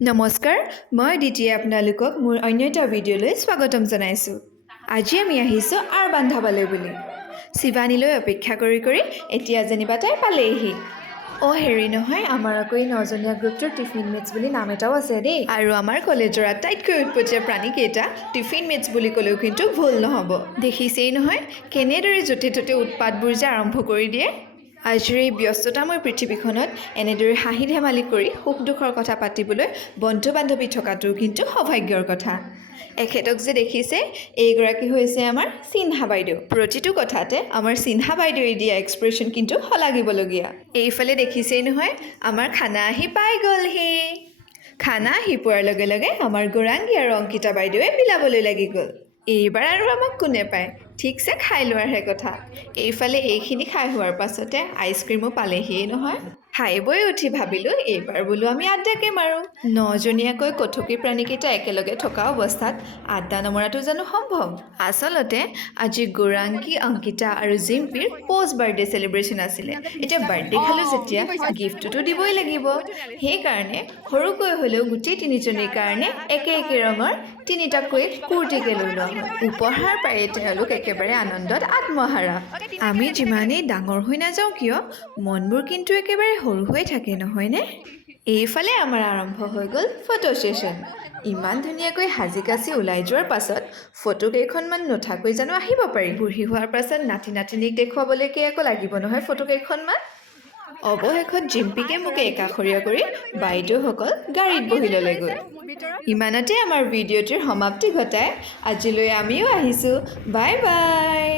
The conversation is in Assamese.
নমস্কাৰ, মই দিতিয়ে আপোনালোকক মোৰ অন্য এটা ভিডিঅ'লৈ স্বাগতম জনাইছোঁ। আজি আমি আহিছোঁ আৰ বান্ধাবলৈ বুলি। শিৱানীলৈ অপেক্ষা কৰি কৰি এতিয়া যেনিবা তাই পালেহি। হেৰি নহয়, আমাৰ আকৌ এই 9জনীয়া গ্ৰুপটোৰ টিফিন মেটছ বুলি নাম এটাও আছে দেই। আৰু আমাৰ কলেজৰ আটাইতকৈ উৎপতীয়া প্ৰাণীকেইটা টিফিন মেটছ বুলি ক'লেও কিন্তু ভুল নহ'ব। দেখিছেই নহয় কেনেদৰে য'তে ত'তে উৎপাতবোৰ যে আৰম্ভ কৰি দিয়ে। আজিৰ এই ব্যস্ততাময় পৃথিৱীখনত এনেদৰে হাঁহি ধেমালি কৰি সুখ দুখৰ কথা পাতিবলৈ বন্ধু বান্ধৱী থকাটো কিন্তু সৌভাগ্যৰ কথা। এখেতক যে দেখিছে, এইগৰাকী হৈছে আমাৰ চিন্হা বাইদেউ। প্ৰতিটো কথাতে আমাৰ চিন্হা বাইদেৱে দিয়া এক্সপ্ৰেশ্যন কিন্তু শলাগিবলগীয়া। এইফালে দেখিছেই নহয়, আমাৰ খানা আহি পাই গ'লহি। খানা আহি পোৱাৰ লগে লগে আমাৰ গৌৰাংগী আৰু অংকিতা বাইদেৱে বিলাবলৈ লাগি গ'ল। এইবাৰ আৰু আমাক কোনে পায়, ঠিকছে খাই লোৱাৰহে কথা। এইফালে এইখিনি খাই হোৱাৰ পাছতে আইচক্ৰীমো পালেহিয়েই নহয়। খাই বৈ উঠি ভাবিলোঁ এইবাৰ বোলো আমি আড্ডাকে মাৰোঁ। 9জনীয়াকৈ কথকি প্ৰাণীকেইটা একেলগে থকা অৱস্থাত আড্ডা নমৰাটো জানো সম্ভৱ? আচলতে আজি গৌৰাংগী, অংকিতা আৰু জিম্পীৰ পষ্ট বাৰ্থডে চেলিব্ৰেশ্যন আছিলে। এতিয়া বাৰ্থডে খালোঁ যেতিয়া গিফ্টটোতো দিবই লাগিব। সেইকাৰণে সৰুকৈ হ'লেও গোটেই তিনিজনীৰ কাৰণে একে একে ৰঙৰ তিনিটাকৈ কুৰ্তিকে লৈ লোৱা হ'ল। উপহাৰ পায়ে তেওঁলোক একেবাৰে আনন্দত আত্মহাৰা। আমি যিমানেই ডাঙৰ হৈ নাযাওঁ কিয়, মনবোৰ কিন্তু একেবাৰে সৰু হৈ থাকে নহয়নে? এইফালে আমাৰ আৰম্ভ হৈ গ'ল ফটো ছেশ্যন। ইমান ধুনীয়াকৈ সাজি কাচি ওলাই যোৱাৰ পাছত ফটো কেইখনমান নুঠাকৈ জানো আহিব পাৰি? বুঢ়ী হোৱাৰ পাছত নাতি নাতিনীক দেখুৱাবলৈকে আকৌ লাগিব নহয় ফটো কেইখনমান। অৱশেষত জিম্পীকে মোকে একাষৰীয়া কৰি বাইদেউসকল গাড়ীত বহি ল'লেগৈ। ইমানতে আমাৰ ভিডিঅ'টিৰ সমাপ্তি ঘটাই আজিলৈ আমিও আহিছোঁ। Bye bye.